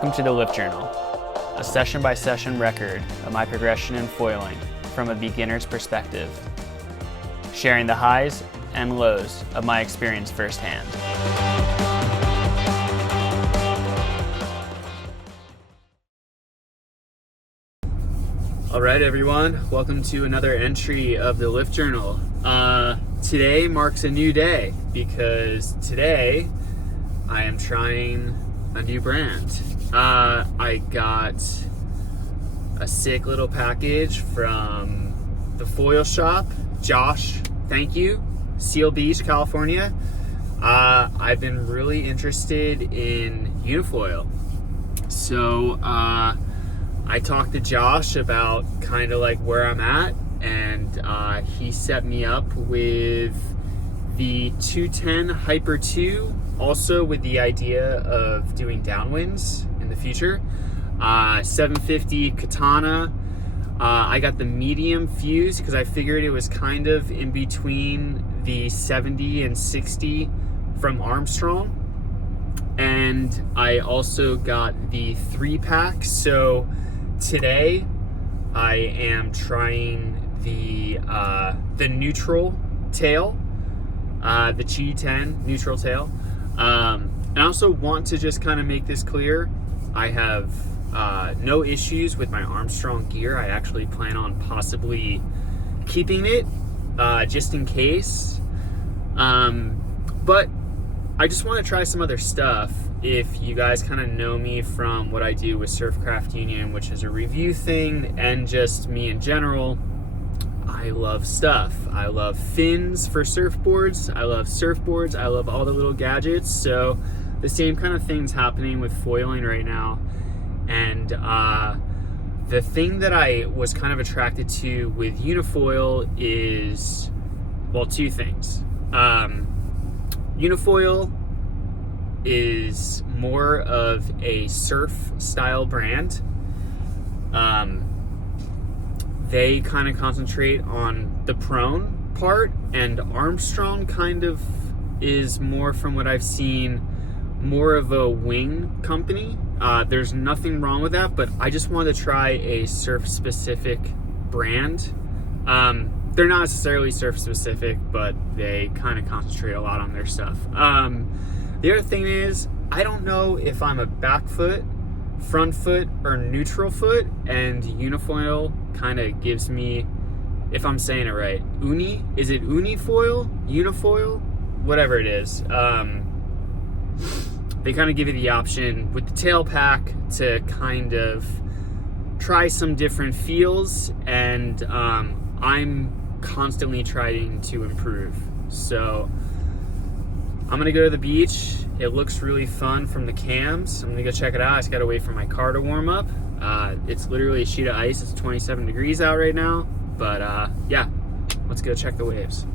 Welcome to the Lift Journal, a session-by-session record of my progression in foiling from a beginner's perspective, sharing the highs and lows of my experience firsthand. All right, everyone, welcome to another entry of the Lift Journal. Today marks a new day because today I am trying a new brand. I got a sick little package from the foil shop. Josh, thank you. Seal Beach, California. I've been really interested in Unifoil. So I talked to Josh about kind of like where I'm at, and he set me up with the 210 Hyper 2, also with the idea of doing downwinds in the future. 750 Katana. I got the medium fuse because I figured it was kind of in between the 70 and 60 from Armstrong. And I also got the 3-pack. So today I am trying the neutral tail, the Chi 10 neutral tail. And I also want to just kind of make this clear. I have no issues with my Armstrong gear. I actually plan on possibly keeping it just in case. But I just want to try some other stuff. If you guys kind of know me from what I do with Surfcraft Union, which is a review thing, and just me in general, I love stuff. I love fins for surfboards. I love surfboards. I love all the little gadgets. So the same kind of things happening with foiling right now. And the thing that I was kind of attracted to with Unifoil is, well, two things. Unifoil is more of a surf style brand. They kind of concentrate on the prone part, and Armstrong kind of is more, from what I've seen, more of a wing company. There's nothing wrong with that, but I just wanted to try a surf specific brand. They're not necessarily surf specific, but they kind of concentrate a lot on their stuff. The other thing is, I don't know if I'm a back foot, front foot, or neutral foot, and Unifoil kind of gives me, if I'm saying it right, is it Unifoil? Unifoil? Whatever it is. They kind of give you the option with the tail pack to kind of try some different feels, and I'm constantly trying to improve. So I'm gonna go to the beach. It looks really fun from the cams. I'm gonna go check it out. I just gotta wait for my car to warm up. It's literally a sheet of ice. It's 27 degrees out right now. But yeah, let's go check the waves.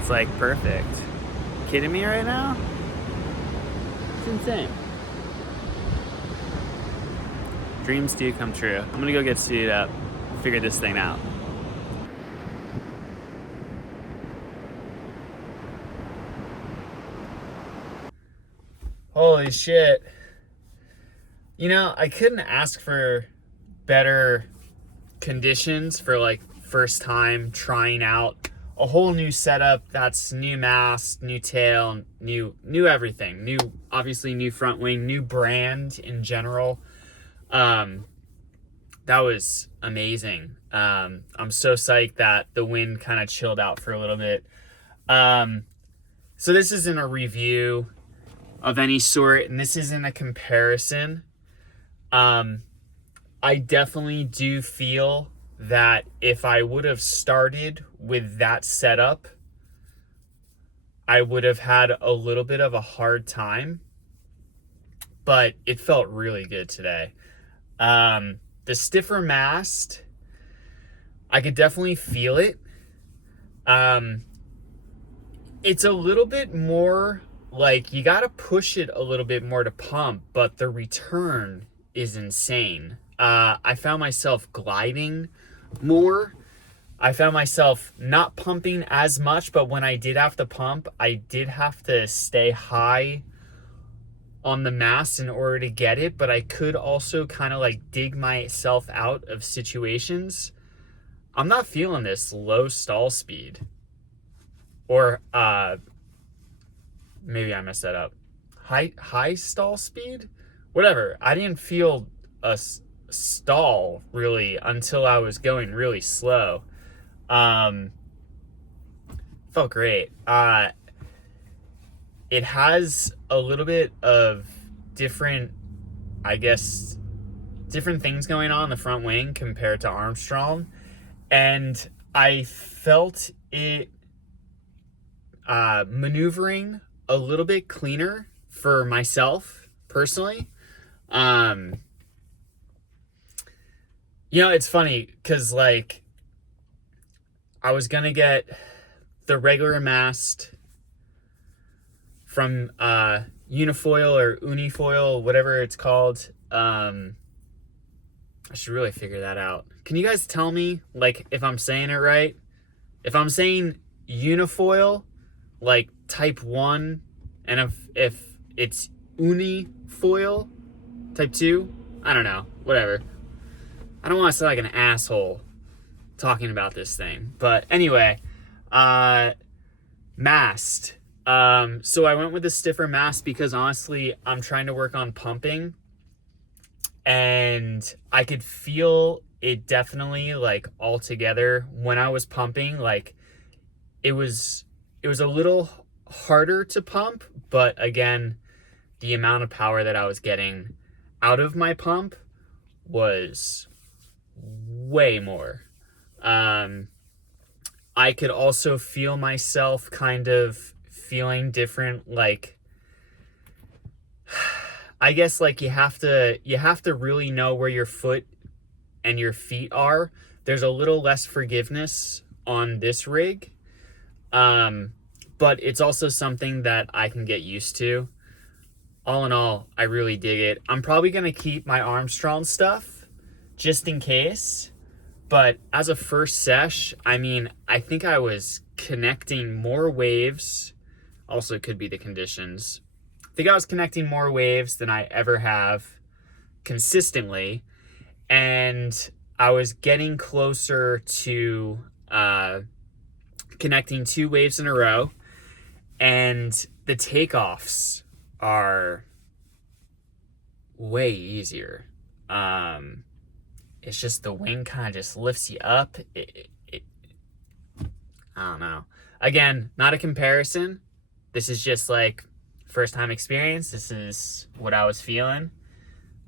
It's like perfect. Kidding me right now? It's insane. Dreams do come true. I'm gonna go get suited up, figure this thing out. Holy shit. You know, I couldn't ask for better conditions for like first time trying out a whole new setup. That's new mast, new tail, new everything. Obviously new front wing, new brand in general. That was amazing. I'm so psyched that the wind kind of chilled out for a little bit. So this isn't a review of any sort, and this isn't a comparison. I definitely do feel that if I would have started with that setup, I would have had a little bit of a hard time, but it felt really good today. The stiffer mast, I could definitely feel it. It's a little bit more like you gotta push it a little bit more to pump, but the return is insane. I found myself gliding more. I found myself not pumping as much, but when I did have to pump, I did have to stay high on the mast in order to get it, but I could also kind of like dig myself out of situations. I'm not feeling this low stall speed. Or maybe I messed that up. High stall speed? Whatever. I didn't feel a stall really until I was going really slow. Felt great. It has a little bit of different, I guess, different things going on in the front wing compared to Armstrong. And I felt it maneuvering a little bit cleaner for myself personally. It's funny because like I was gonna get the regular mast from Unifoil or Unifoil, whatever it's called. I should really figure that out. Can you guys tell me like if I'm saying it right? If I'm saying Unifoil, like type 1, and if it's Unifoil type 2, I don't know, whatever. I don't want to sound like an asshole talking about this thing, but anyway, mast. So I went with a stiffer mast because honestly I'm trying to work on pumping, and I could feel it definitely like all together when I was pumping. Like it was a little harder to pump, but again, the amount of power that I was getting out of my pump was way more. I could also feel myself kind of feeling different, like I guess like you have to really know where your foot and your feet are. There's a little less forgiveness on this rig. But it's also something that I can get used to. All in all, I really dig it. I'm probably going to keep my Armstrong stuff just in case. But as a first sesh, I mean, I think I was connecting more waves. Also could be the conditions. I think I was connecting more waves than I ever have consistently. And I was getting closer to connecting 2 waves in a row. And the takeoffs are way easier. It's just the wing kind of just lifts you up. I don't know. Again, not a comparison. This is just like first time experience. This is what I was feeling.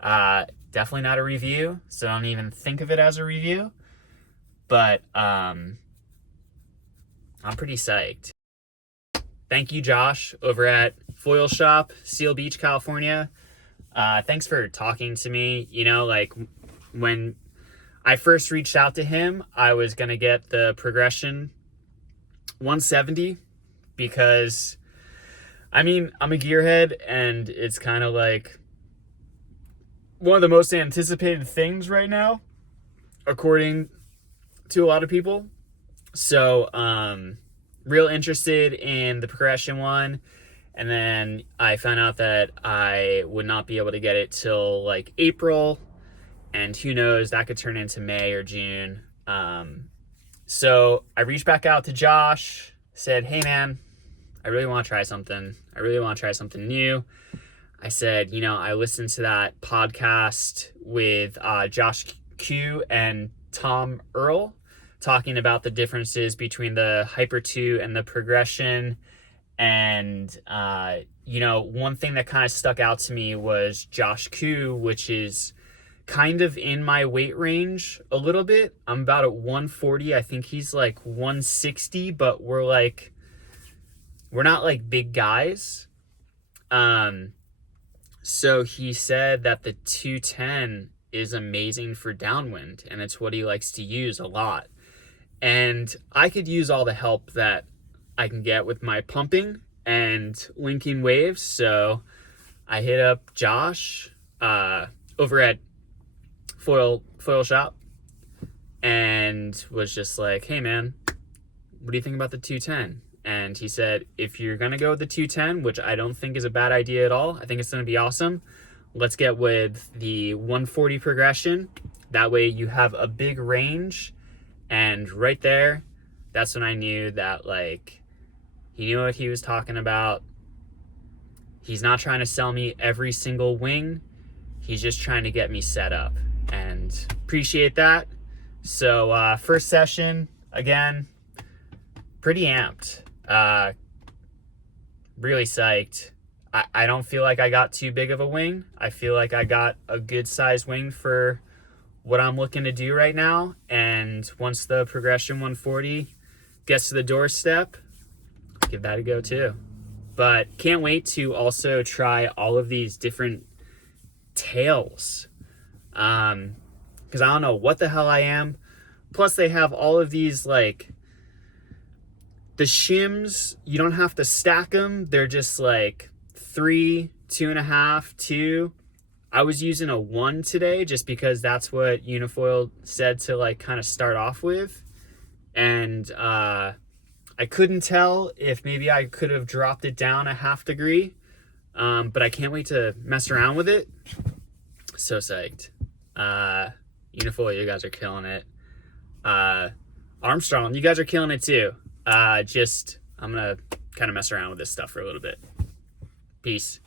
Definitely not a review, so don't even think of it as a review. But I'm pretty psyched. Thank you, Josh, over at Foil Shop, Seal Beach, California. Thanks for talking to me. Like when I first reached out to him, I was going to get the Progression 170 because, I mean, I'm a gearhead and it's kind of like one of the most anticipated things right now, according to a lot of people. So, real interested in the Progression one. And then I found out that I would not be able to get it till like April. And who knows, that could turn into May or June. So I reached back out to Josh, said, hey man, I really want to try something. I really want to try something new. I said, I listened to that podcast with Josh Q and Tom Earl talking about the differences between the Hyper 2 and the Progression. And, one thing that kind of stuck out to me was Josh Q, which is kind of in my weight range a little bit. I'm about at 140. I think he's like 160, but we're not like big guys. So he said that the 210 is amazing for downwind, and it's what he likes to use a lot. And I could use all the help that I can get with my pumping and linking waves. So I hit up Josh over at Foil Shop and was just like, hey man, what do you think about the 210? and he said, if you're going to go with the 210, which I don't think is a bad idea at all, I think it's going to be awesome. Let's get with the 140 progression. That way you have a big range, and right there, that's when I knew that, like, he knew what he was talking about. He's not trying to sell me every single wing. He's just trying to get me set up, and appreciate that. So first session, again, pretty amped. Really psyched. I don't feel like I got too big of a wing. I feel like I got a good size wing for what I'm looking to do right now. And once the progression 140 gets to the doorstep, I'll give that a go too. But can't wait to also try all of these different tails. Because I don't know what the hell I am. Plus they have all of these, like, the shims, you don't have to stack them. They're just like 3, 2.5, 2. I was using a 1 today just because that's what Unifoil said to, like, kind of start off with. And I couldn't tell if maybe I could have dropped it down a 0.5 degree. But I can't wait to mess around with it. So psyched. Unifoil, you guys are killing it. Armstrong, you guys are killing it too. I'm gonna kind of mess around with this stuff for a little bit. Peace.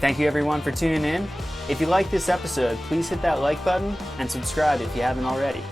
Thank you everyone for tuning in. If you like this episode, please hit that like button and subscribe if you haven't already.